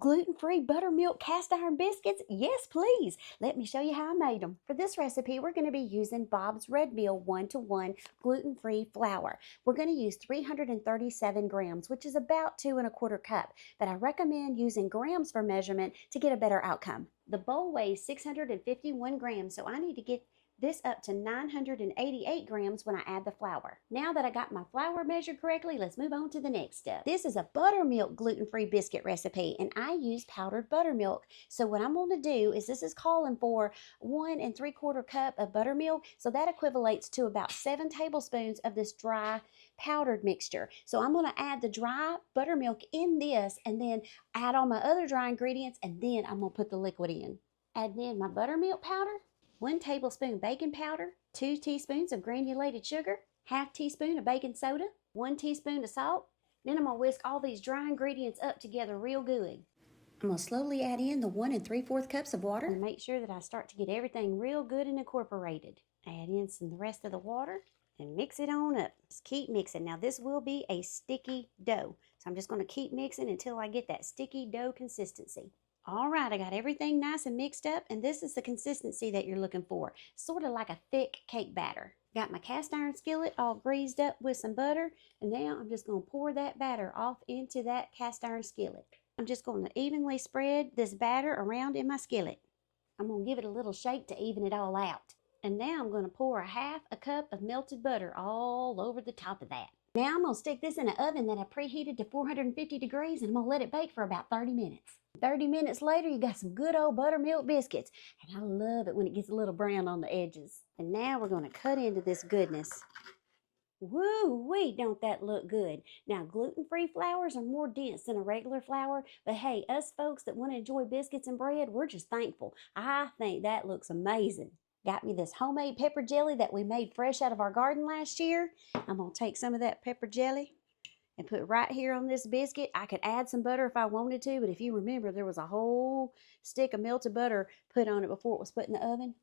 Gluten-free buttermilk cast iron biscuits? Yes, please. Let me show you how I made them. For this recipe, we're going to be using Bob's Red Mill 1-to-1 gluten-free flour. We're going to use 337 grams, which is about 2¼ cup, but I recommend using grams for measurement to get a better outcome. The bowl weighs 651 grams, so I need to get this up to 988 grams when I add the flour. Now that I got my flour measured correctly, let's move on to the next step. This is a buttermilk gluten-free biscuit recipe, and I use powdered buttermilk. So what I'm going to do is, this is calling for 1¾ cup of buttermilk, so that equivalates to about 7 tablespoons of this dry powdered mixture. So I'm going to add the dry buttermilk in this, and then add all my other dry ingredients, and then I'm going to put the liquid in. Add in my buttermilk powder, 1 tablespoon baking powder, 2 teaspoons of granulated sugar, ½ teaspoon of baking soda, 1 teaspoon of salt. Then I'm going to whisk all these dry ingredients up together real good. I'm going to slowly add in the 1 3/4 cups of water and make sure that I start to get everything real good and incorporated. Add in the rest of the water and mix it on up. Just keep mixing. Now this will be a sticky dough, so I'm just going to keep mixing until I get that sticky dough consistency. All right, I got everything nice and mixed up, and this is the consistency that you're looking for. Sort of like a thick cake batter. Got my cast iron skillet all greased up with some butter, and now I'm just going to pour that batter off into that cast iron skillet. I'm just going to evenly spread this batter around in my skillet. I'm going to give it a little shake to even it all out. And now I'm going to pour ½ cup of melted butter all over the top of that. Now I'm going to stick this in an oven that I preheated to 450 degrees, and I'm going to let it bake for about 30 minutes. 30 minutes later, you got some good old buttermilk biscuits. And I love it when it gets a little brown on the edges. And now we're going to cut into this goodness. Woo-wee, don't that look good? Now, gluten-free flours are more dense than a regular flour, but hey, us folks that want to enjoy biscuits and bread, we're just thankful. I think that looks amazing. Got me this homemade pepper jelly that we made fresh out of our garden last year. I'm going to take some of that pepper jelly and put right here on this biscuit. I could add some butter if I wanted to, but if you remember, there was a whole stick of melted butter put on it before it was put in the oven.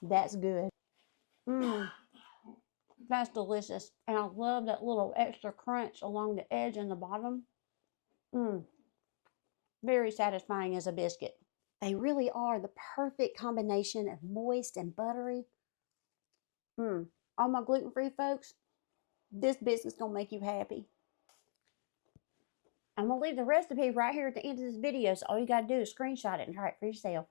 That's good. That's delicious. And I love that little extra crunch along the edge and the bottom. Very satisfying as a biscuit. They really are the perfect combination of moist and buttery. All my gluten-free folks, this biscuit's gonna make you happy. I'm gonna leave the recipe right here at the end of this video, so all you gotta do is screenshot it and try it for yourself.